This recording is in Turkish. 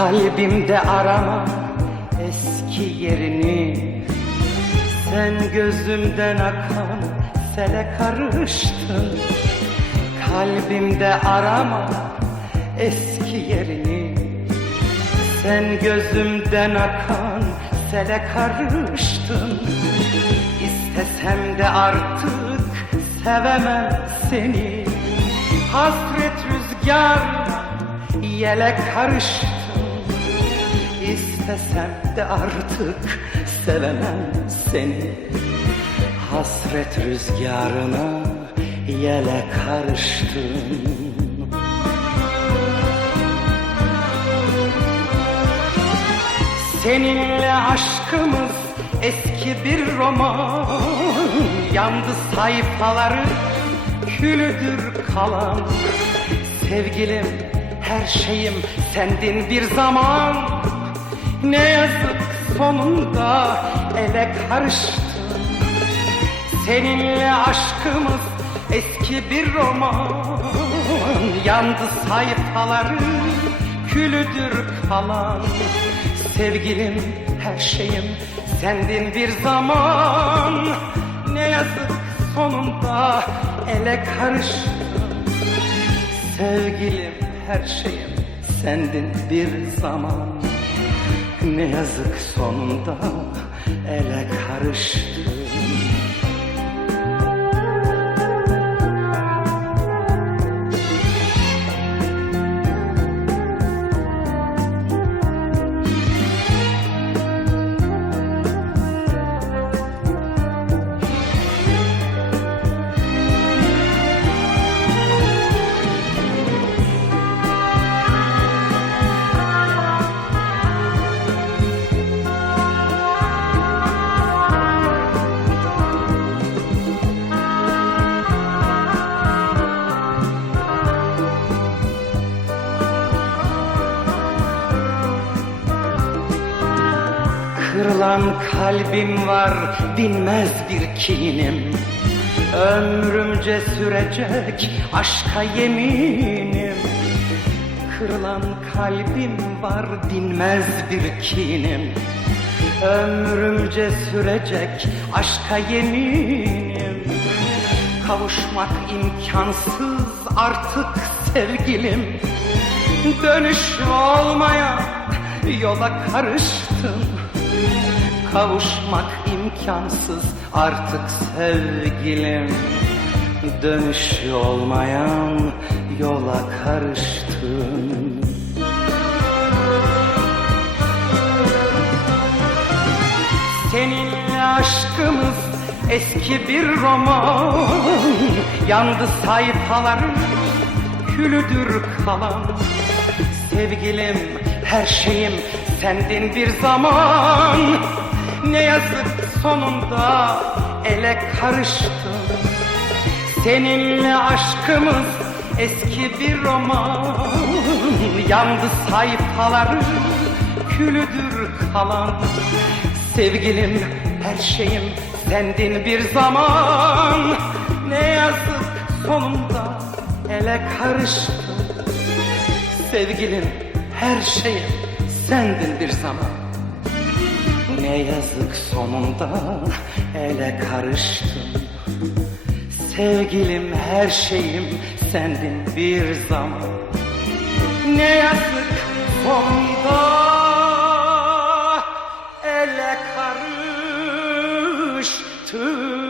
Kalbimde arama eski yerini. Sen gözümden akan sele karıştın. Kalbimde arama eski yerini. Sen gözümden akan sele karıştın. İstesem de artık sevemem seni. Hasret rüzgar yele karıştın İstesem de artık sevemem seni. Hasret rüzgarına yele karıştın Seninle aşkımız eski bir roman. Yandı sayfaları külüdür kalan. Sevgilim her şeyim sendin bir zaman Ne yazık sonunda ele karıştın Seninle aşkımız eski bir roman. Yandı sayfaları külüdür kalan. Sevgilim her şeyim sendin bir zaman. Ne yazık sonunda ele karıştın Sevgilim her şeyim sendin bir zaman Ne yazık sonunda ele karıştın Kırılan kalbim var dinmez bir kinim. Ömrümce sürecek aşka yeminim. Kırılan kalbim var dinmez bir kinim. Ömrümce sürecek aşka yeminim. Kavuşmak imkansız artık sevgilim. Dönüş olmayan yola karıştım Kavuşmak imkansız. Artık sevgilim Dönüş olmayan yola karıştım Seninle aşkımız eski bir roman. Yandı sayfaları külüdür kalan. Sevgilim her şeyim sendin bir zaman yazık sonunda ele karıştın Seninle aşkımız eski bir roman. Yandı sayfaları külüdür kalan. Sevgilim her şeyim sendin bir zaman. Ne yazık sonunda ele karıştın Sevgilim her şeyim sendin bir zaman Ne yazık sonunda ele karıştın Sevgilim her şeyim sendin bir zaman. Ne yazık sonunda ele karıştın